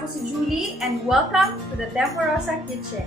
ako si Julie and welcome to the Temporosa Kitchen.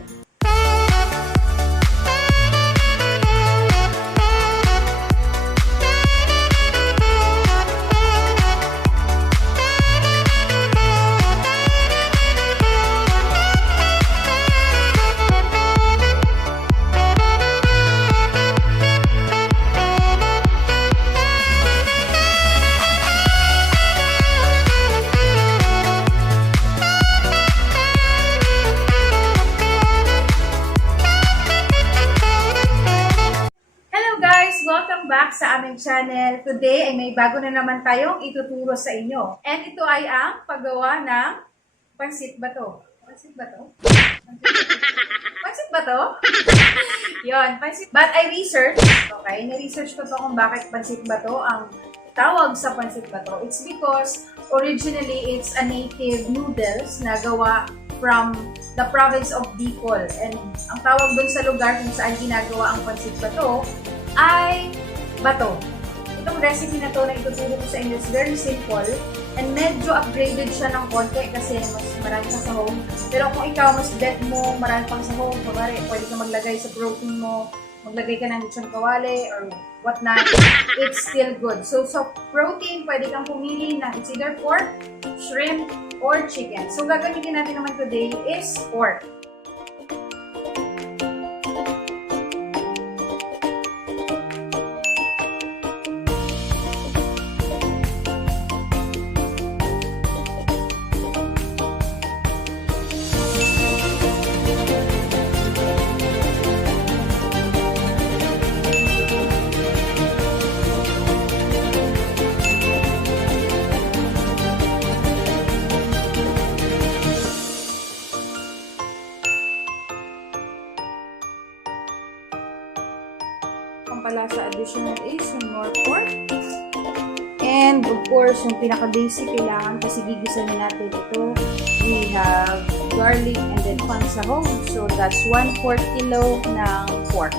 Welcome back sa aming channel. Today ay may bago na naman tayong ituturo sa inyo. And ito ay ang paggawa ng Pansit Bato. Pansit Bato? Pansit Bato? Yun, Pansit. But I researched, okay, na-research ko to kung bakit Pansit Bato ang tawag sa Pansit Bato. It's because originally it's a native noodles na gawa from the province of Bicol. And ang tawag dun sa lugar kung saan ginagawa ang Pansit Bato ay bato. Itong recipe na to na ituturo ko sa inyo is very simple and medyo upgraded siya ng konti kasi mas marami pang sahog. Pero kung ikaw mas bet mo marami pang sahog, pwede ka maglagay sa protein mo, maglagay ka ng lechon kawali or whatnot, it's still good. So protein, pwede kang pumili ng it's either pork, shrimp, or chicken. So gagamitin natin naman today is pork. Pampalasa additional is yung more pork. And of course, yung pinaka-basic kailangan kasi gigisan natin ito. We have garlic and then pansahog. So that's 1/4 kilo ng pork.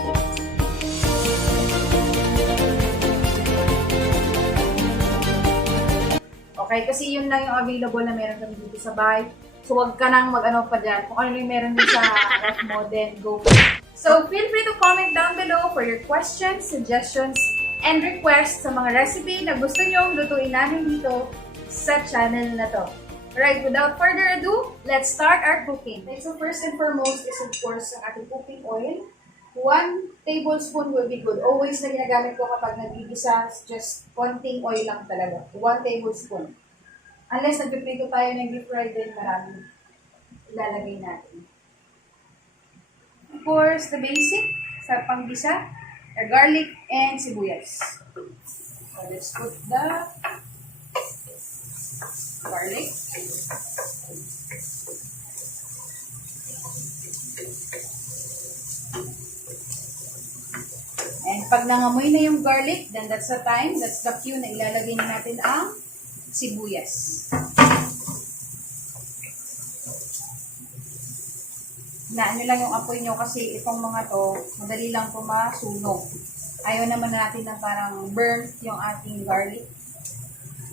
Okay, kasi yun lang yung available na meron kami dito sa bahay. So wag ka nang mag-ano pa dyan. Kung ano yung meron din sa ref mo, then go for it. So, feel free to comment down below for your questions, suggestions, and requests sa mga recipe na gusto nyong lutuin namin dito sa channel na to. Alright, without further ado, let's start our cooking. Okay, so first and foremost is of course ang ating cooking oil. 1 tablespoon will be good. Always na ginagamit ko kapag nagigisa, just konting oil lang talaga. 1 tablespoon. Unless nagpiprito tayo ng deep fried, then marami ilalagay natin. Of course, the basic sa panggisa, garlic and sibuyas. So let's put the garlic. And pag nangamoy na yung garlic, then that's the time, that's the cue na ilalagay na natin ang sibuyas. Ano lang yung apoy nyo kasi itong mga to, madali lang po masunog. Ayaw naman natin na parang burnt yung ating garlic.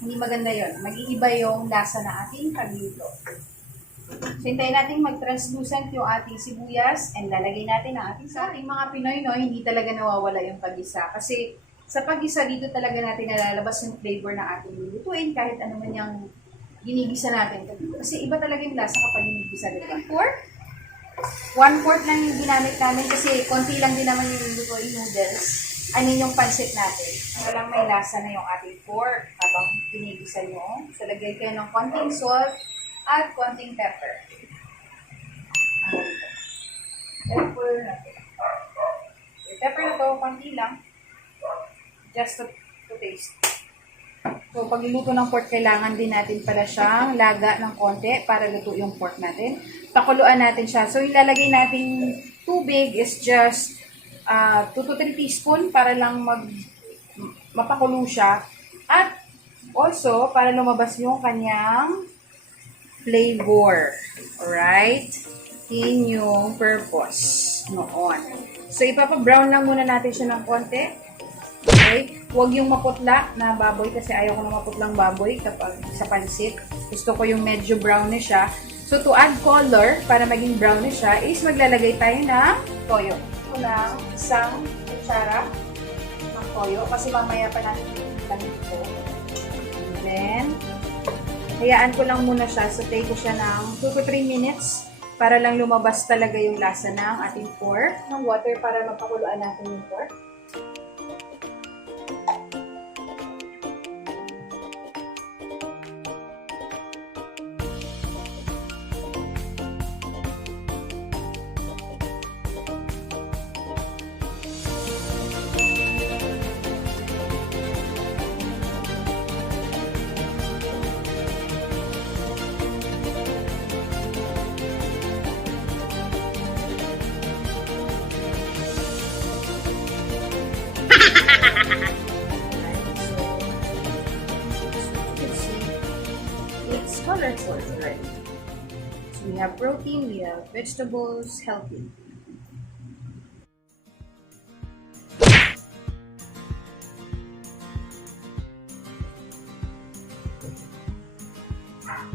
Hindi maganda yon. Mag-iiba yung lasa na ating pagluluto. So, hintayin natin mag-translucent yung ating sibuyas and lalagay natin ang ating sa ating mga Pinoy, no, hindi talaga nawawala yung pag-isa. Kasi sa pag-isa dito talaga natin nalalabas yung flavor na ating lulutuin kahit ano man yung ginigisa natin. Kasi iba talaga yung lasa kapag ginigisa, diba? Pork. 1/4 lang yung ginamit namin kasi konti lang din naman yung lutuin noodles. Ano yung pancit natin. Walang may lasa na yung ating pork habang pinigisa nyo. So, lagay kayo ng konting salt at konting pepper. Pepper natin. Yung pepper na to, konti lang. Just to taste. So, pag iluto ng pork, kailangan din natin pala siyang laga ng konti para luto yung pork natin. Pakuluan natin siya. So, ilalagay natin tubig is just 2 to 3 teaspoon para lang mapakulo siya. At also, para lumabas yung kanyang flavor. Alright? In yung purpose noon. So, ipapa-brown lang muna natin siya ng konti. Okay? Huwag yung maputla na baboy kasi ayaw ko na maputlang baboy kapag sa pansit. Gusto ko yung medyo brownish siya. So, to add color, para maging brownish siya, is maglalagay tayo ng toyo. Ito lang, isang kutsara ng toyo kasi mamaya pa natin lang ito. And then, hayaan ko lang muna siya. Saute ko siya ng 2 to 3 minutes para lang lumabas talaga yung lasa ng ating pork. Ng water para mapakuluan natin yung pork. It's colorful already. So we have protein, we have vegetables, healthy.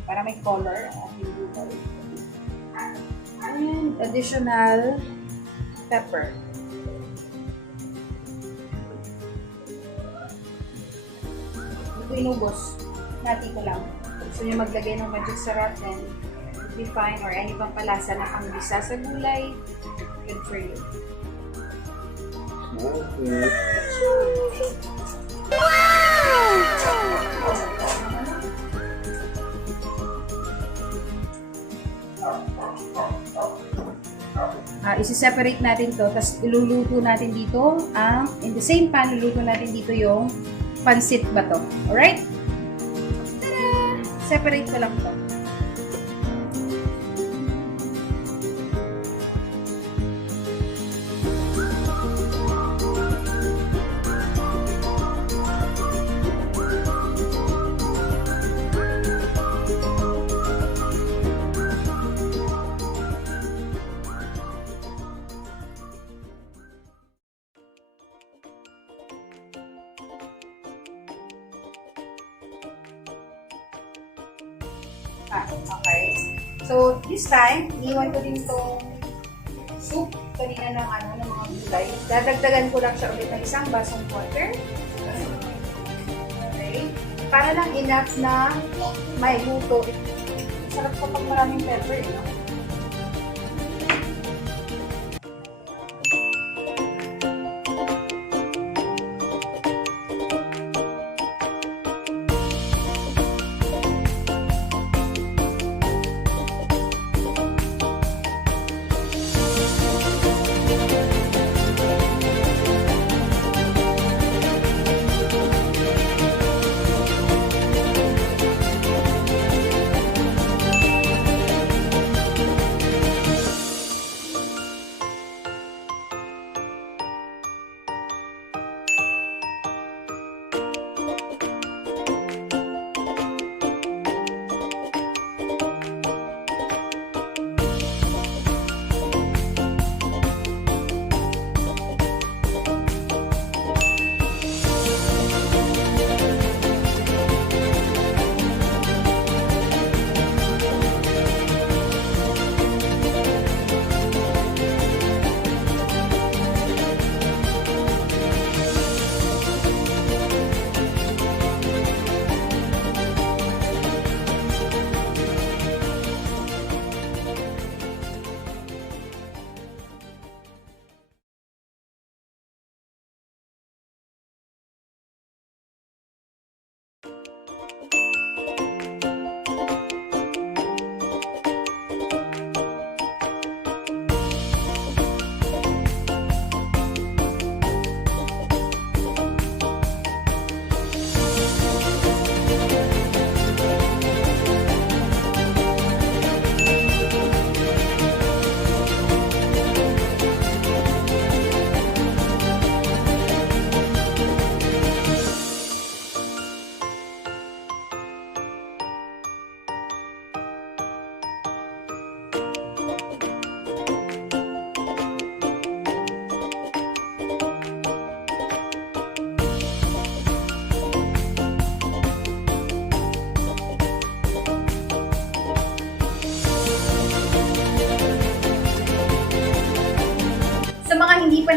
Para may color ang ating noodle. And additional pepper. Ito inubos. Nati ko lang. Gusto niyo maglagay ng magic sarap, then be fine, or any pang palasa na pangbisa sa gulay, good for you. Okay. Isi-separate natin to, tapos iluluto natin dito in the same pan, luluto natin dito yung Pansit Bato. Alright? Tada! Separate ko lang to. Okay. So, this time, iwan ko din itong soup kanina ng mga gulay. Dadagdagan ko lang siya ulit ng isang basong water. Okay. Para lang enough na may luto. Sarap kapag maraming pepper, no?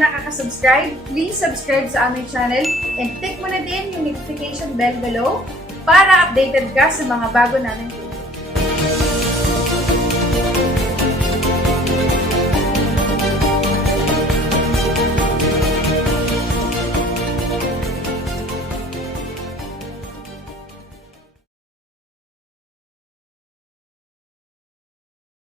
pa nakaka-subscribe, please subscribe sa aming channel and click mo na din yung notification bell below para updated ka sa mga bago namin video.